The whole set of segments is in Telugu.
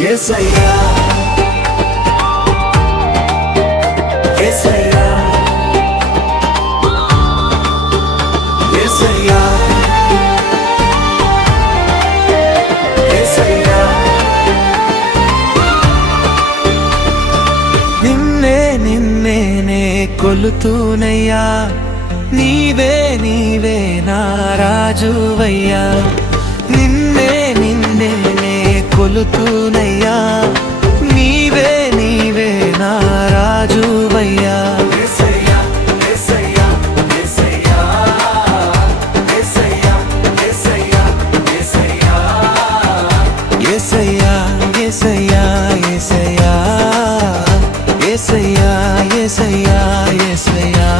యేసయ్యా యేసయ్యా యేసయ్యా యేసయ్యా నిన్నే నిన్నే కొలుతూనయ్యా నీవే నీవే నా రాజువయ్యా నిన్నే నిన్నే కొలుతూనయ్యా నీవే నీవే నా రాజువయ్యా యేసయ్యా యేసయ్యా యేసయ్యా యేసయ్యా యేసయ్యా యేసయ్యా యేసయ్యా యేసయ్యా యేసయ్యా యేసయ్యా యేసయ్యా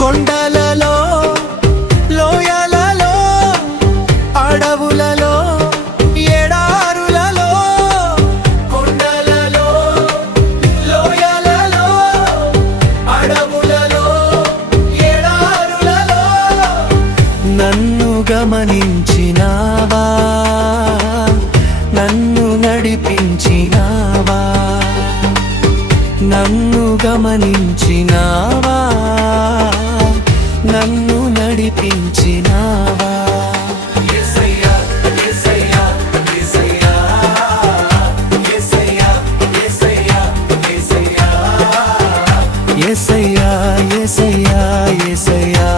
కొండలలో లోయలలో అడవులలో ఎడారులలో కొండలలో లోయలలో అడవులలో ఎడారులలో నన్ను గమనించినావా నన్ను నడిపించినావా నన్ను గమనించినావా నన్ను నడిపించినావా యేసయ్యా యేసయ్యా యేసయ్యా యేసయ్యా యేసయ్యా యేసయ్యా యేసయ్యా యేసయ్యా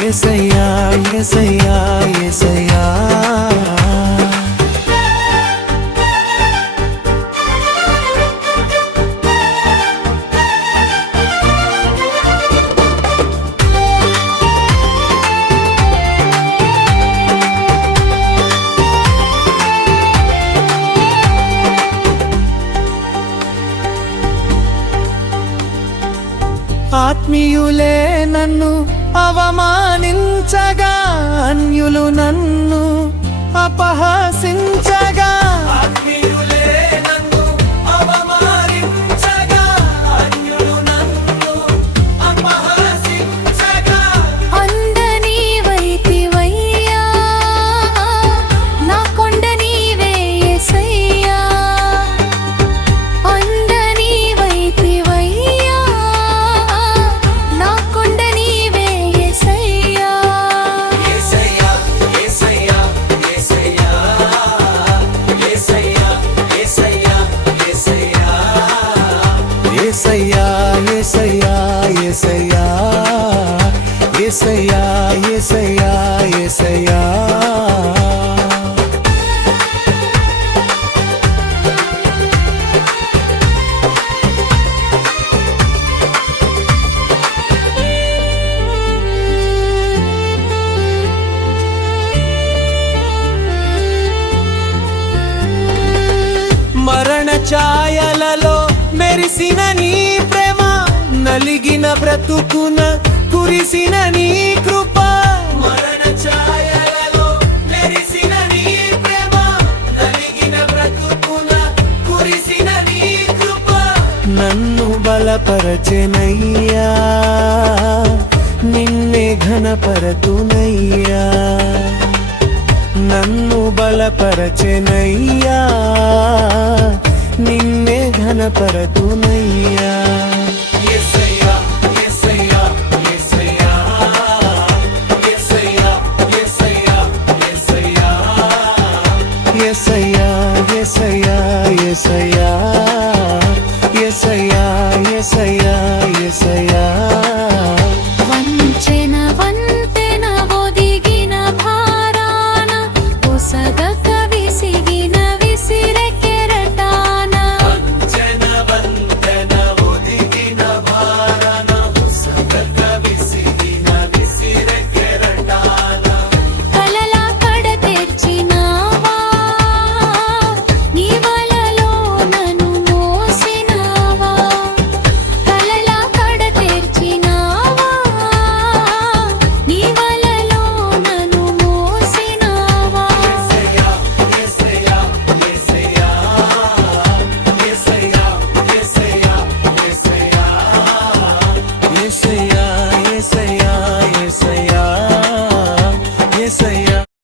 యేసయ్యా యేసయ్యా యేసయ్యా ఆత్మీయులే నన్ను అవమానించగా అన్యులు నన్ను అపహసించగా ఆత్మీయులే నన్ను అవమానించగా అన్యులు నన్ను అపహసించగా అందని వైతివయ్యా నా కొండ నీవే యేసయ్యా అందని వైతివయ్యా నా కొండ నీవే యేసయ్యా యేసయ్యా యేసయ్యా యేసయ్యా యేసయ్యా యేసయ్యా యేసయ్యా యేసయ్యా యేసయ్యా యేసయ్యా యేసయ్యా యేసయ్యా మరణ ఛాయలలో మెరిసిన నీ ప్రేమ నలిగిన బ్రతుకున కురిసిన నీ కృప మరణ ఛాయలలో మెరిసిన నీ ప్రేమ నలిగిన బ్రతుకున కురిసిన నీ కృప నన్ను బలపరచెనయ్యా నిన్నే ఘనపరతునయ్యా నన్ను బలపరచెనయ్యా నిన్నే ఘనపరతునయ్యా